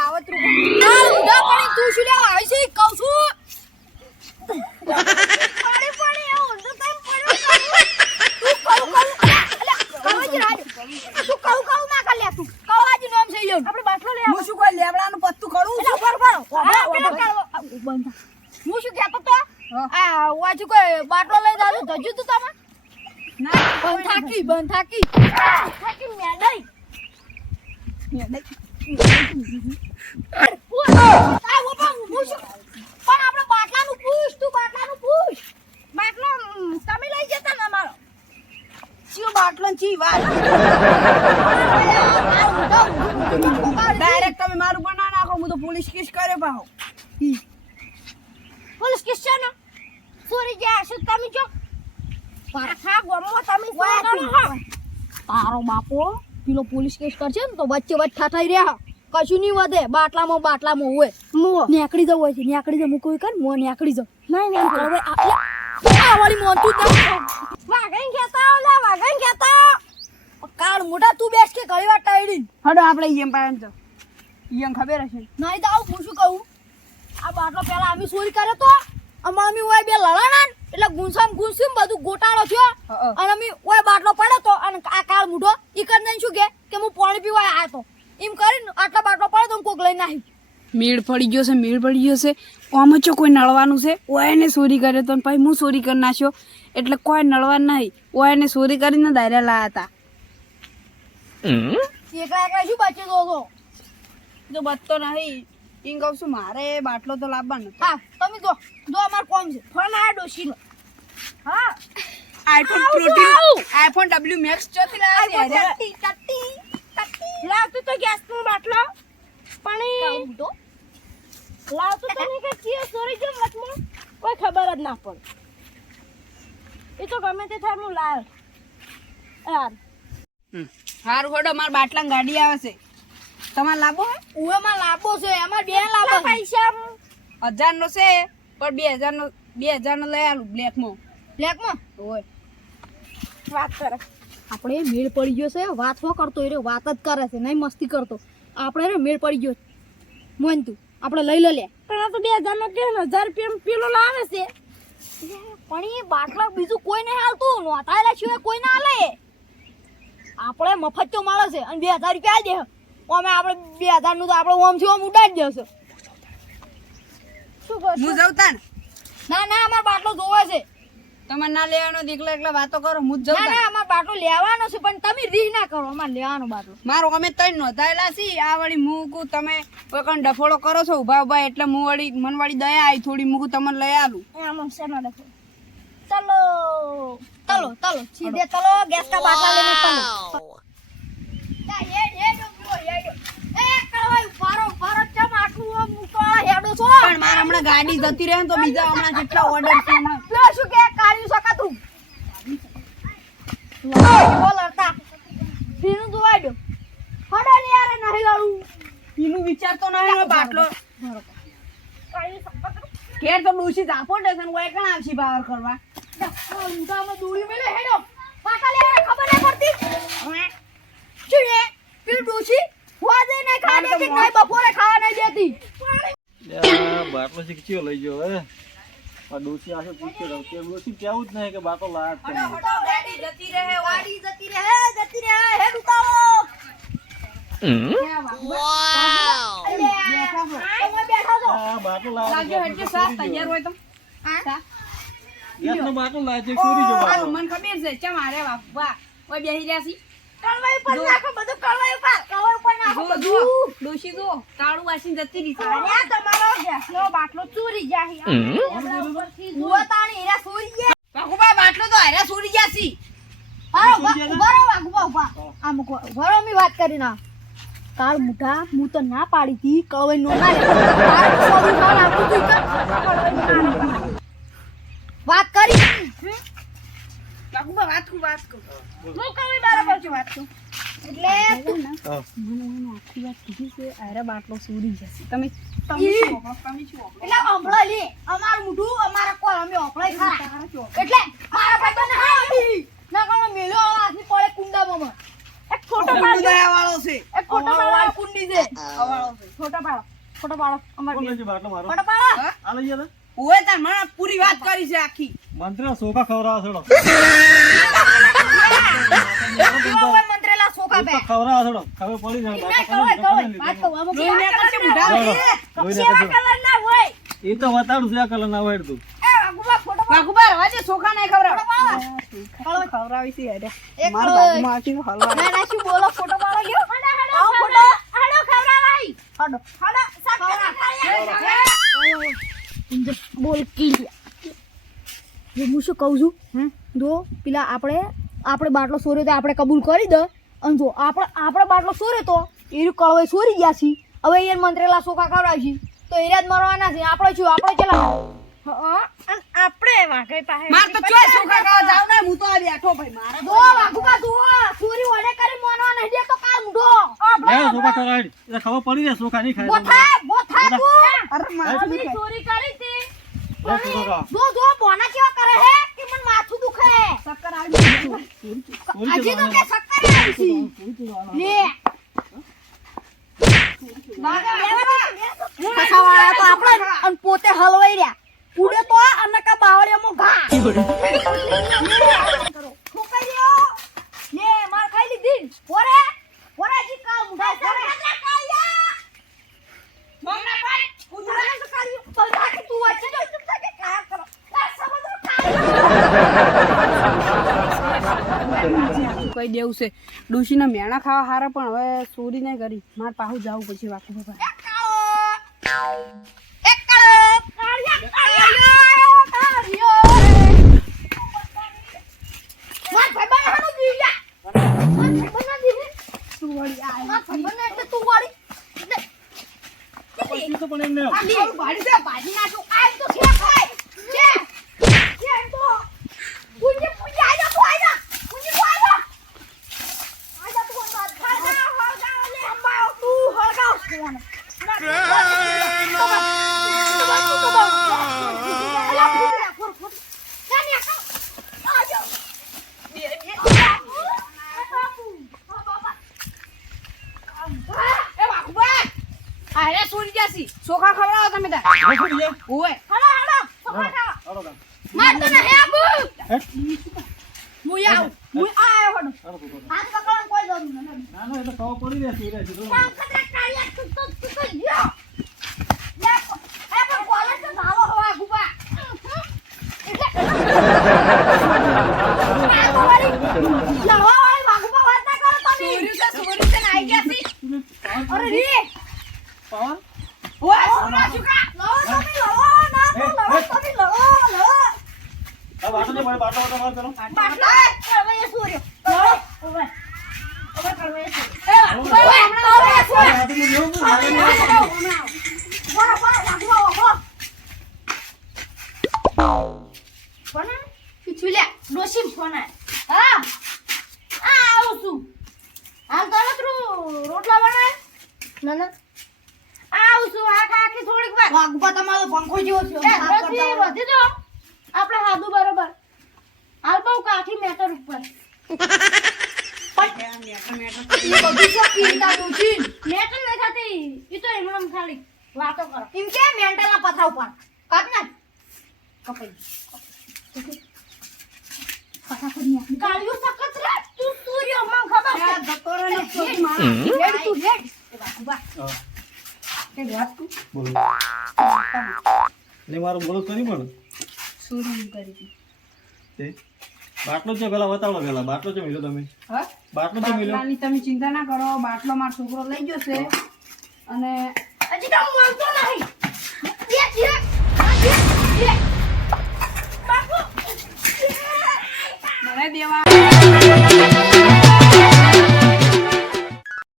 કાવતરું ઉડા પણ તું શું લેવા આવી છે કહું છું પાણી પાણી આવું તો કેમ પડ્યો તું કહું ના કર લે તું કવાજી નામ છે યો આપણે બાટલો લે હું શું કોઈ લેવડાનું પત્તું કરું એટલે બંધ હું શું કહેતો તો આ વાજુ કોઈ બાટલો લઈ જાજો ધજુ તું તમે ના બંધ થાકી મેડઈ ડાયરેક્ટ તમે મારું બના નાખો હું તો પોલીસ કેસ કરે પાહો પોલીસ કેસ છે ને સોરી ગયા શું તમે જો પાછા ગોમો તમે તારો બાપો પેલો પોલીસ કેસ કરશે ને તો વચ્ચે ઠાઠાઈ રહ્યા કશું નહીં વધે બાટલામાં હોય નેકડી જવું હોય છે નેકડી જવું કોઈ કર મો નેકડી જવું નહીં હવે આ વાળી મોન તું વાગણ કેતા કાળ મોટા તું બેસ કે ઘણી વાર ટાઈડી હડો આપણે ઈએમ પાયન તો ઈએમ ખબર હશે નહીં તો આવું હું શું કહું આ બાટલો પહેલા અમે ચોરી કર્યો તો અમામી ઓય બે લડાણા એટલે ગુંસામ બધું ગોટાળો થયો અને અમે ઓય બાટલો પડ્યો તો અને આ કાળ મૂઢો ઈ કરીને શું કે હું પાણી પીવા આવ્યો તો એમ કરીને આટલા બાટલો પડ્યો તો કોક લઈને આવી મેળ પડી ગયો છે આમ જ કોઈ નળવાનું છે ઓયને ચોરી કર્યો તો પછી હું ચોરી કરી નાખ્યો એટલે કોઈ નળવાનું નહીં ઓયને ચોરી કરીને દાયરા લાયા હતા એકલા શું બચે તો બચતો નહીં એમ કહું છું મારે બાટલો તો લાવવાનો હા તમે જો અમાર કોમ છે ફોન આ ડોશીનો હા આઈફોન W Max ચોથી લાવ્યા લાવતું તો ગેસ નો બાટલો પાણી લાવતું તો નહીં કે ચીયો સોરી જો વચમાં કોઈ ખબર જ ના પડે એ તો ગમે તે થાય હું લાવ યાર હારું હડો માર બાટલા ગાડી આવે છે તમારે લાવો હે ઉએ માં લાવો છે અમાર બે લાવો પૈસા 1000 નો છે પણ 2000 નો લઈ આલું બ્લેક માં હોય વાત કરે આપણે મેળ પડી ગયો છે વાત હો કરતો એ વાત જ કરે છે નહીં મસ્તી કરતો આપણે રે મેળ પડી ગયો મોન તું આપણે લઈ લે પણ આ તો 2000 નો કે 1000 રૂપિયા પેલો લાવે છે પણ એ બાટલા બીજું કોઈ નહીં હાલતું નોતાયેલા સિવાય કોઈ ના હાલે આપણે મફત તો મળે છે અને 2000 રૂપિયા દે અમે આપણે 2000 નું તો આપણે ઓમ થી ઓમ ઉડાડી દેશે શું કરશું હું જાઉં તાન ના અમાર બાટલો જોવે છે તમારે ના લેવાનો એકલા વાતો કરો હું જ જાઉં ના અમાર બાટલો લેવાનો છે પણ તમે રીહ ના કરો અમાર લેવાનો બાટલો મારો અમે તઈ નોંધાયેલા છી આ વળી મૂકું તમે કોઈ કણ ડફોળો કરો છો ઉભા એટલે હું વળી મન વાળી દયા આવી થોડી મૂકું તમને લઈ આલું આમ શેનો ડફો ચલો સીધે ચલો ગેસ કા બાટલા લેને ચલો પણ મારે હમણાં ગાડી જતી રહે તો બીજા હમણાં કેટલા ઓર્ડર છે હમણાં શું કે કાઢી શકાતું લડતા પીનું જોવાઈ દો હડો ને યાર નહીં લડું એનું વિચારતો નહીં બાટલો ઘેર તો ડૂસી જાપો ડેશન કોઈ કણ આવશી પાવર કરવા ઊંધામાં દોડી મેલે હેડો પાકા લે ખબર નહીં પડતી શું એ પેલું ડોશી વાજે નહીં ખાને કે નહીં બપોરે ખાવા નહીં દેતી બાટલો શીખ્યો લઈ ગયો હે આ ડોસી આશે પૂછે રહો કે ડોસી કેવું જ નહીં કે બાટલો લાયા છે ગાડી જતી રહે હેડ ઉતારો આ બાટલો લાયા લાગ્યો હેડ કે સાથ તૈયાર હોય તો યાનો બાટલો લાયા છે ચોરી જો બાટલો મને ખબર છે ચમ આરે વાહ ઓય બેહી રહ્યા છી કળવાઈ ઉપર નાખો બધું કળવાઈ ઉપર નાખો જો ડોશી જો તાળું વાસીને જતી રહી છે આ તમારો ગેસનો બાટલો ચોરી જાય આપણા ઉપરથી જુઓ તાણી હીરા ચોરી ગયા વાઘુબા બાટલો તો હારા ચોરી ગયા છી ઉભા આમ ઉભા અમે વાત કરી ના કાળ મુઠા હું તો ના પાડી હતી કળવાઈ નો ના વાત કરી વાઘુબા વાત કર હું કળવાઈ બરાબર છે વાત કર એટલે મને આખી વાત કીધી છે આરે બાટલો ચોરી જશે તમે એટલે અંભળો લે અમારું મુઠું અમારા કોલ અમે ઓપળાઈ ખરા એટલે મારા ભાઈ બને હા ના કામ મેલ્યો હાથની પડે કુંડામાં ફોટો પાડો દયાવાળો છે એ ફોટો પાડો કુંડી છે અવાળો છે ફોટો પાડો અમાર કોણ લેજો બાટલો મારો ફોટો પાડો આ લઈ જા ઓય તાર મને પૂરી વાત કરી છે આખી મંત્રી સોખા ખવરાવા છોડો ઓય મંત્રેલા સોકા બે ખવરાવા છોડો ખબર પડી જાય વાત કહો આમ લોહીને કરશે મુઢા સેવા કલર ના હોય એ તો વતાડું છે આ કલર ના હોય તું એ વાગુબા ફોટો વાઘુબાર વાજે સોખા નહીં ખવરાવ પાડો ખવરાવી છે હેડે એક માર બાજુમાં આથી હલવા ના ના શું બોલો ફોટો પાડો ગયો આવો ફોટો હાડો ખવરાવાઈ હાડો બોલ કી જે હું શું કહું છું જો પેલા આપણે બાટલો સોર્યો તો આપણે કબૂલ કરી દે અને જો આપણે બાટલો સોર્યો તો એ કળવાઈ સોરી ગયા છે હવે એ મંત્રેલા સોખા ખવડાવશે તો એરિયા જ મરવાના છે આપણે ચલા આપણે વાઘઈ પાસે માર તો ચોય સોખા ખાવા જાવ ને હું તો આ બેઠો ભાઈ મારે જો વાઘુકા જો સોરી વડે કરી મોનવા નહીં દે તો કાલ મુઢો લે સોખા ખવરાડી એટલે ખબર પડી જાય સોખા નહીં ખાય બોથા તું અરે મારે અમે ચોરી કરી હતી લે સોખા જો બોના કેવા કરે હે કે મને માથું દુખે ચક્કર આવી આજે તો કે શક્કર આવી છે લે કસાવાળા તો આપણે અને પોતે હલવાઈ રહ્યા ઉડે તો અને કા બાવળિયામાં ઘા ઠોકાઈ રહ્યો લે માર ખાઈ લીધી ઓરે જી કાલ મુઢા ઓરે મમ્મા ભાઈ ઉધરા તો કાલી પલટા કે તું વચ્ચે જો ચૂપ કે કા કરો આ સમુદ્ર કઈ દેવું છે ડોશીના મેણા ખાવા હારા પણ હવે ચોરી નહીં કરી માર પાહુ જાવું પછી વાકુ બાપા તો પણ એમને સોખા ખવડાવો તમે તાર ઓય ના ના એ તો ખબર પડી જાય અરે રે પાવન ઓય સોના સુકા આ બાટલો જે મારે બાટલો માર પેલો રોટલા બનાય ના ના આવું છું આખી થોડીક વાર વાગુપા તમારો પંખો જેવો છે વધી જો આપણે હાદું બરોબર હાલ બહુ કાઠી મેટર ઉપર મેટર નહીં થતી ઈ તો એમણમ ખાલી વાતો કરો એમ કે મેન્ટલના પથરા ઉપર કાટ ના કપાઈ ગાળિયો સકત રે તું સૂર્ય માં ખબર છે ગતોરે નો ચોક માર લેડ તું લેડ બોલો ને મારું બોલો તો નહીં પણ ચોરી કરી હતી તે બાટલો છે પેલા બતાવો પેલા બાટલો છે મિલો તમે હા બાટલો છે મિલો બાટલાની તમે ચિંતા ના કરો બાટલો મારો છોકરો લઈ જશે અને હજી તો મળતો નહીં